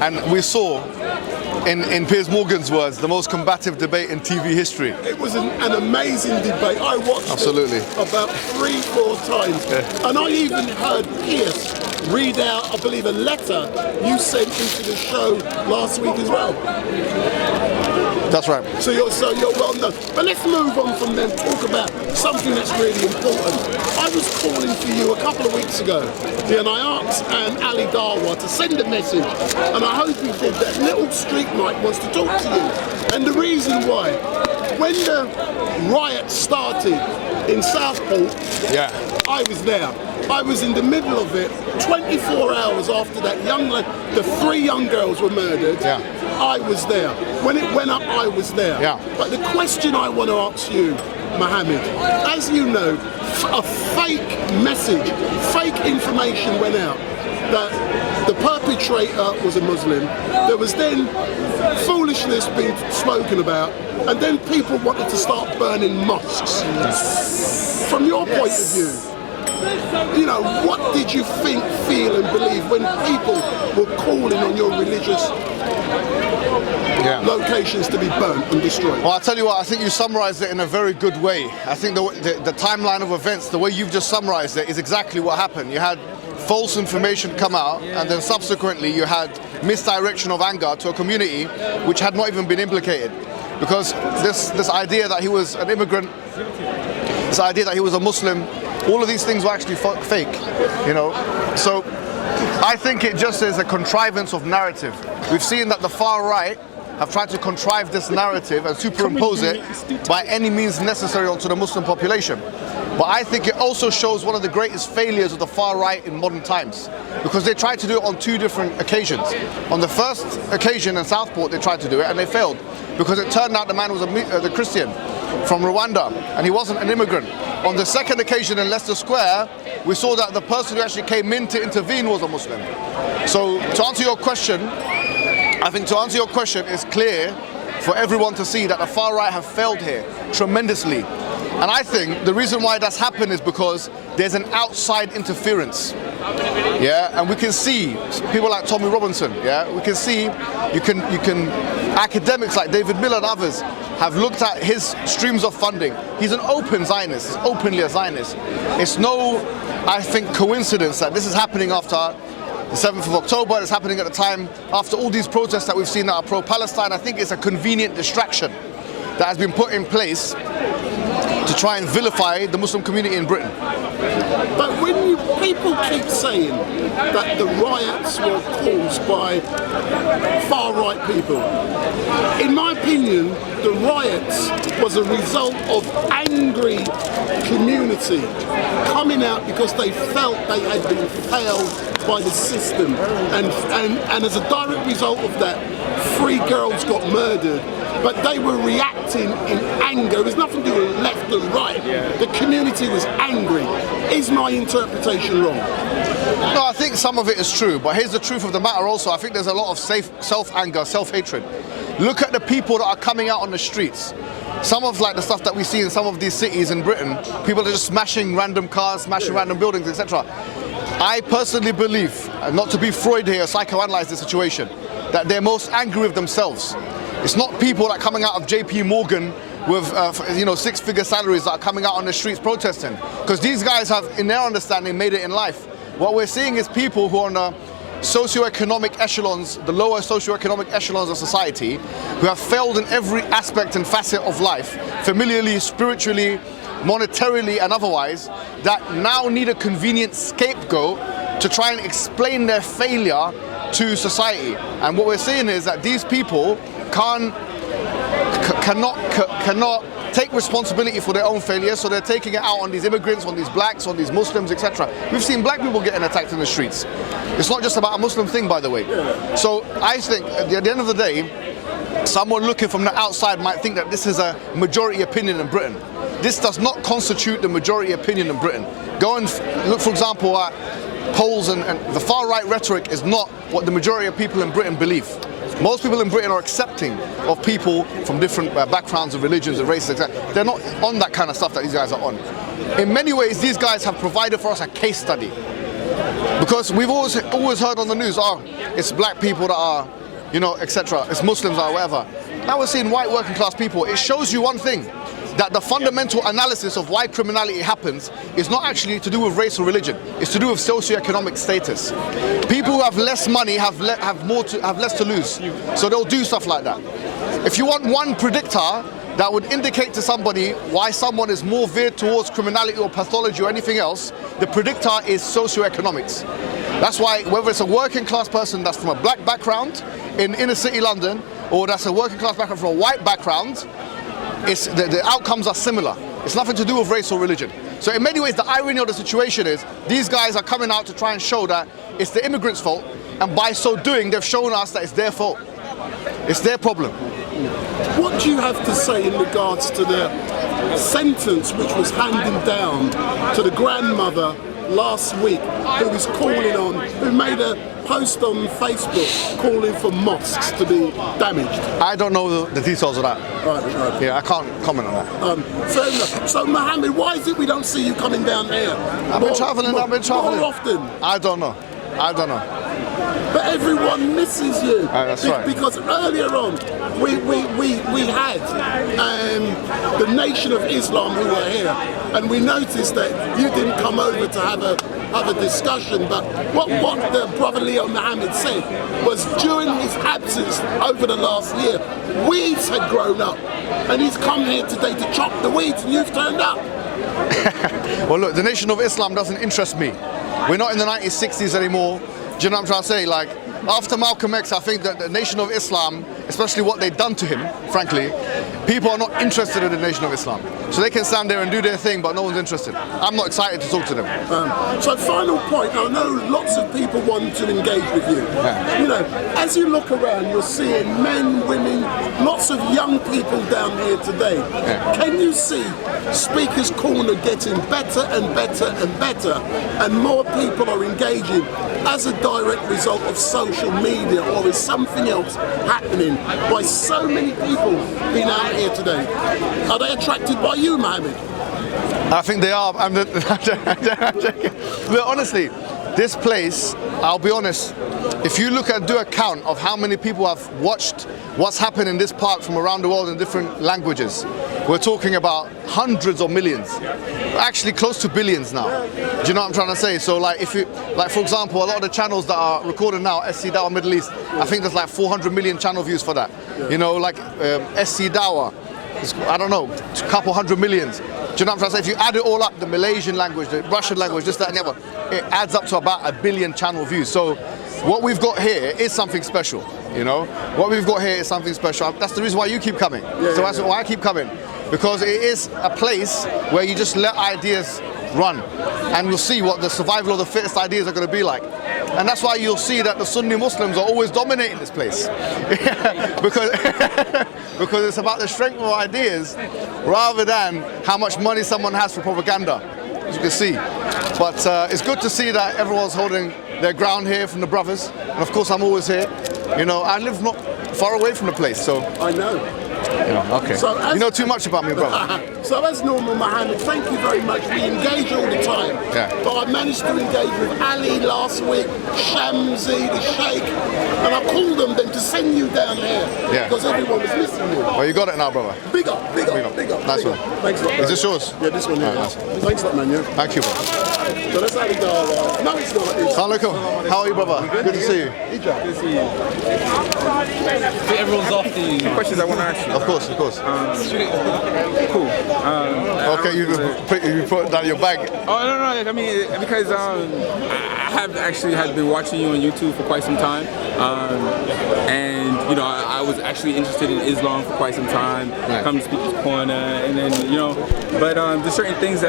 And we saw, in Piers Morgan's words, the most combative debate in TV history. It was an amazing debate. I watched Absolutely. it about 3-4 times. Yeah. And I even heard Piers read out, I believe, a letter you sent into the show last week as well. That's right. So you're well known. But let's move on from them, talk about something that's really important. I was calling for you a couple of weeks ago, and I asked Ali Darwa to send a message, and I hope he did. That Little Street Mike wants to talk to you. And the reason why, when the riot started in Southport, I was there. I was in the middle of it, 24 hours after that the 3 young girls were murdered. I was there. When it went up, I was there. But the question I want to ask you, Mohammed, as you know, a fake message, fake information went out that the perpetrator was a Muslim. There was then foolishness being spoken about, and then people wanted to start burning mosques. From your point of view, you know, what did you think, feel and believe when people were calling on your religious locations to be burnt and destroyed? Well, I'll tell you what, I think you summarised it in a very good way. I think the timeline of events, the way you've just summarised it, is exactly what happened. You had false information come out, and then subsequently you had misdirection of anger to a community which had not even been implicated. Because this idea that he was an immigrant, this idea that he was a Muslim, all of these things were actually fake, you know. So I think it just is a contrivance of narrative. We've seen that the far right have tried to contrive this narrative and superimpose it by any means necessary onto the Muslim population. But I think it also shows one of the greatest failures of the far right in modern times, because they tried to do it on 2 different occasions. On the first occasion in Southport, they tried to do it and they failed, because it turned out the man was a Christian from Rwanda and he wasn't an immigrant. On the second occasion in Leicester Square, we saw that the person who actually came in to intervene was a Muslim. So to answer your question, I think to answer your question, it's clear for everyone to see that the far right have failed here tremendously. And I think the reason why that's happened is because there's an outside interference. And we can see people like Tommy Robinson. We can see you can academics like David Miller and others have looked at his streams of funding. He's an open Zionist, he's openly a Zionist. It's no, I think, coincidence that this is happening after the 7th of October. It's happening at the time after all these protests that we've seen that are pro-Palestine. I think it's a convenient distraction that has been put in place to try and vilify the Muslim community in Britain. But when people keep saying that the riots were caused by far-right people, in my opinion, the riots was a result of angry community coming out because they felt they had been failed by the system. And as a direct result of that, 3 girls got murdered. But they were reacting in anger. It was nothing to do with left and right. The community was angry. Is my interpretation wrong? No, I think some of it is true, but here's the truth of the matter also. I think there's a lot of self-anger, self-hatred. Look at the people that are coming out on the streets. Some of the stuff that we see in some of these cities in Britain, people are just smashing random cars, smashing random buildings, etc. I personally believe, and not to be Freud here, psychoanalyze the situation, that they're most angry with themselves. It's not people that are coming out of JP Morgan with 6-figure salaries that are coming out on the streets protesting, because these guys have, in their understanding, made it in life. What we're seeing is people who are on the socioeconomic echelons, the lower socioeconomic echelons of society, who have failed in every aspect and facet of life, familially, spiritually, monetarily and otherwise, that now need a convenient scapegoat to try and explain their failure to society. And what we're seeing is that these people cannot take responsibility for their own failure, so they're taking it out on these immigrants, on these blacks, on these Muslims, etc. We've seen black people getting attacked in the streets. It's not just about a Muslim thing, by the way. So I think at the end of the day, someone looking from the outside might think that this is a majority opinion in Britain. This does not constitute the majority opinion in Britain. Go and look, for example, at polls, and the far-right rhetoric is not what the majority of people in Britain believe. Most people in Britain are accepting of people from different backgrounds and religions and races, etc. They're not on that kind of stuff that these guys are on. In many ways, these guys have provided for us a case study. Because we've always heard on the news, oh, it's black people that are, you know, etc. It's Muslims or whatever. Now we're seeing white working class people. It shows you one thing, that the fundamental analysis of why criminality happens is not actually to do with race or religion. It's to do with socioeconomic status. People who have less money have less to lose, so they'll do stuff like that. If you want one predictor that would indicate to somebody why someone is more veered towards criminality or pathology or anything else, the predictor is socioeconomics. That's why whether it's a working class person that's from a black background in inner city London, or that's a working class background from a white background, the outcomes are similar. It's nothing to do with race or religion. So in many ways, the irony of the situation is these guys are coming out to try and show that it's the immigrants' fault, and by so doing, they've shown us that it's their fault. It's their problem. What do you have to say in regards to the sentence which was handed down to the grandmother last week, who was who made a post on Facebook calling for mosques to be damaged? I don't know the details of that. Right. Yeah, I can't comment on that. Fair enough. So, Mohammed, why is it we don't see you coming down here? I've been travelling. More often. I don't know. But everyone misses you. That's right. Because earlier on, we had the Nation of Islam who were here, and we noticed that you didn't come over to have a discussion. But what the brother Leo Mohammed said was during his absence over the last year, weeds had grown up, and he's come here today to chop the weeds, and you've turned up. Well, look, the Nation of Islam doesn't interest me. We're not in the 1960s anymore. Do you know what I'm trying to say? Like, after Malcolm X, I think that the Nation of Islam, especially what they've done to him, frankly, people are not interested in the Nation of Islam. So they can stand there and do their thing, but no one's interested. I'm not excited to talk to them. So final point, I know lots of people want to engage with you. Yeah. You know, as you look around, you're seeing men, women, lots of young people down here today. Yeah. Can you see Speaker's Corner getting better and better and better, and more people are engaging as a direct result of social media, or is something else happening by so many people being out here today? Are they attracted by you, Mohammed? I think they are. Look, honestly, this place, I'll be honest, if you look and do a count of how many people have watched what's happened in this park from around the world in different languages, we're talking about hundreds of millions, actually close to billions now. Do you know what I'm trying to say? So like, for example, a lot of the channels that are recorded now, SC Dawa Middle East, I think there's like 400 million channel views for that. You know, like SC Dawa, I don't know, a couple hundred millions. Do you know what I'm trying to say? If you add it all up, the Malaysian language, the Russian language, this, that, and the other, it adds up to about 1 billion channel views. So what we've got here is something special, you know? What we've got here is something special. That's the reason why you keep coming. That's why I keep coming. Because it is a place where you just let ideas run. And you'll see what the survival of the fittest ideas are going to be like. And that's why you'll see that the Sunni Muslims are always dominating this place. because it's about the strength of ideas rather than how much money someone has for propaganda, as you can see. But it's good to see that everyone's holding their ground here from the brothers. And of course, I'm always here. You know, I live not far away from the place, so. I know. Okay. So you know too much about me, brother. So as normal, Mohammed, thank you very much. We engage all the time. Yeah. But I managed to engage with Ali last week, Shamsi, the Sheikh, and I called them then to send you down here. Yeah. Because everyone was missing you. Well, you got it now, brother. Big up. Nice one. Thanks a lot. Is this yours? Yeah, this one, yeah. Nice. Thanks a lot, man, yeah. Thank you, brother. So that's Ali Darwa. No, it's not. Assalamu alaikum. How are you, brother? Good to see you. Hijab. Good to see you. I think everyone's after you. Questions I want to ask you. Of course. Cool. Okay, you put down your bag. Oh no, I mean because I have actually been watching you on YouTube for quite some time, and you know I was actually interested in Islam for quite some time. Right. Come to Speaker's Corner, and then but there's certain things that